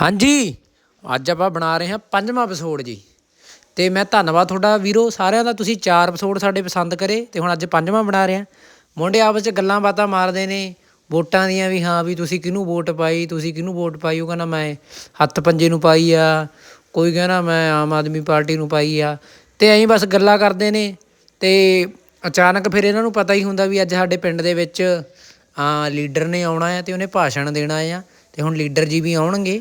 ਹਾਂਜੀ, ਅੱਜ ਆਪਾਂ ਬਣਾ ਰਹੇ ਹਾਂ ਪੰਜਵਾਂ ਐਪੀਸੋਡ ਜੀ। ਤੇ ਮੈਂ ਧੰਨਵਾਦ ਤੁਹਾਡਾ ਵੀਰੋ, ਸਾਰਿਆਂ ਦਾ ਤੁਸੀਂ ਚਾਰ ਐਪੀਸੋਡ ਸਾਡੇ ਪਸੰਦ ਕਰੇ ਤੇ ਹੁਣ ਅੱਜ ਪੰਜਵਾਂ ਬਣਾ ਰਹੇ ਹਾਂ। ਮੁੰਡੇ ਆਪਸ ਵਿੱਚ ਗੱਲਾਂ ਬਾਤਾਂ ਮਾਰਦੇ ਨੇ, ਵੋਟਾਂ ਦੀਆਂ ਵੀ ਹਾਂ, ਵੀ ਤੁਸੀਂ ਕਿਹਨੂੰ ਵੋਟ ਪਾਈ, ਤੁਸੀਂ ਕਿਹਨੂੰ ਵੋਟ ਪਾਈ? ਉਹ ਕਹਿੰਦਾ ਮੈਂ ਹੱਥ ਪੰਜੇ ਨੂੰ ਪਾਈ ਆ, ਕੋਈ ਕਹਿੰਦਾ ਮੈਂ ਆਮ ਆਦਮੀ ਪਾਰਟੀ ਨੂੰ ਪਾਈ ਆ। ਤੇ ਐਂ ਬਸ ਗੱਲਾਂ ਕਰਦੇ ਨੇ ਤੇ ਅਚਾਨਕ ਫਿਰ ਇਹਨਾਂ ਨੂੰ ਪਤਾ ਹੀ ਹੁੰਦਾ ਵੀ ਅੱਜ ਸਾਡੇ ਪਿੰਡ ਦੇ ਵਿੱਚ ਲੀਡਰ ਨੇ ਆਉਣਾ ਹੈ ਤੇ ਉਹਨੇ ਭਾਸ਼ਣ ਦੇਣਾ ਆ ਤੇ ਹੁਣ ਲੀਡਰ ਜੀ ਵੀ ਆਉਣਗੇ।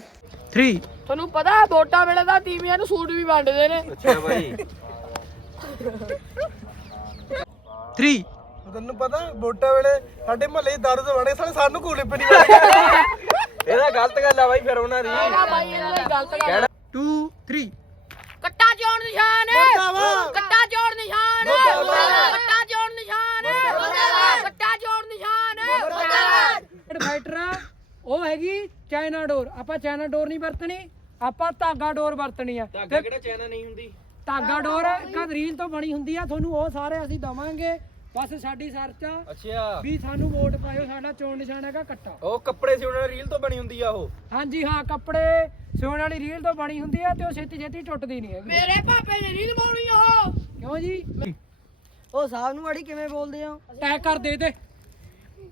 3 ਤੁਹਾਨੂੰ ਪਤਾ ਵੋਟਾਂ ਵੇਲੇ ਤਾਂ ਤੀਵੀਆਂ ਨੂੰ ਸੂਟ ਵੀ ਵੰਡਦੇ ਨੇ। ਅੱਛਾ ਬਾਈ। 3 ਤੈਨੂੰ ਪਤਾ ਵੋਟਾਂ ਵੇਲੇ ਸਾਡੇ ਮਹੱਲੇ 'ਚ ਦਾਰੂ ਦੇ ਵੜੇ ਸਨ ਸਾਨੂੰ ਕੋਲੇ ਪਣੀ ਵਾਲੇ ਇਹਦਾ ਗਲਤ ਗੱਲ ਆ ਬਾਈ ਫਿਰ ਉਹਨਾਂ ਦੀ। ਆ ਬਾਈ ਇਹਨਾਂ ਦੀ ਗਲਤ ਗੱਲ 2 3 ਕੱਟਾ ਜੋੜ ਨਿਸ਼ਾਨ। ਕੱਟਾ ਜੋੜ ਨਿਸ਼ਾਨ। ਕੱਟਾ ਜੋੜ ਨਿਸ਼ਾਨ। ਕੱਟਾ ਜੋੜ ਨਿਸ਼ਾਨ। ਫਾਈਟਰ ਉਹ ਹੈਗੀ ਚਾਈਨਾ ਡੋਰ। ਆਪਾਂ ਚਾਈਨਾ ਡੋਰ ਨਹੀਂ ਵਰਤਣੀ ਆਪਾਂ ਧਾਗਾ ਡੋਰ ਵਰਤਣੀ ਆ। ਧਾਗਾ ਕਿਹੜਾ ਚੈਨਾ ਨਹੀਂ ਹੁੰਦੀ? ਧਾਗਾ ਡੋਰ ਇੱਕ ਰੀਲ ਤੋਂ ਬਣੀ ਹੁੰਦੀ ਆ ਤੁਹਾਨੂੰ ਉਹ ਸਾਰੇ ਅਸੀਂ ਦਵਾਂਗੇ। ਬਸ ਸਾਡੀ ਸਰਚ ਆ ਅੱਛਾ। ਵੀ ਸਾਨੂੰ ਵੋਟ ਪਾਇਓ ਸਾਡਾ ਚੋਣ ਨਿਸ਼ਾਨ ਹੈਗਾ ਕੱਟਾ ਉਹ ਕੱਪੜੇ ਸਿਉਣ ਰੀਲ ਤੋਂ ਬਣੀ ਹੁੰਦੀ ਆ ਉਹ। ਹਾਂਜੀ ਹਾਂ ਕੱਪੜੇ ਸਿਉਣ ਵਾਲੀ ਰੀਲ ਤੋਂ ਬਣੀ ਹੁੰਦੀ ਆ ਤੇ ਉਹ ਛੇਤੀ ਛੇਤੀ ਟੁੱਟਦੀ ਨਹੀਂ ਹੈਗੀ। ਮੇਰੇ ਪਾਪੇ ਨੇ ਨਹੀਂ ਪਾਉਣੀ ਉਹ। ਕਿਉਂ ਜੀ? ਉਹ ਸਾਹਿਬ ਨੂੰ ਅੜੀ ਕਿਵੇਂ ਬੋਲਦੇ ਹੋ? ਟੈਗ ਕਰ ਦੇ ਦੇ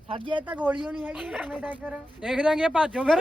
ਸਾਡੀ ਇਹ ਤਾਂ ਗੋਲੀਓ ਨਹੀਂ ਹੈਗੀ ਕਿਵੇਂ ਟੈਕ ਕਰ? ਦੇਖ ਦਾਂਗੇ ਭਾਜੋ ਫਿਰ।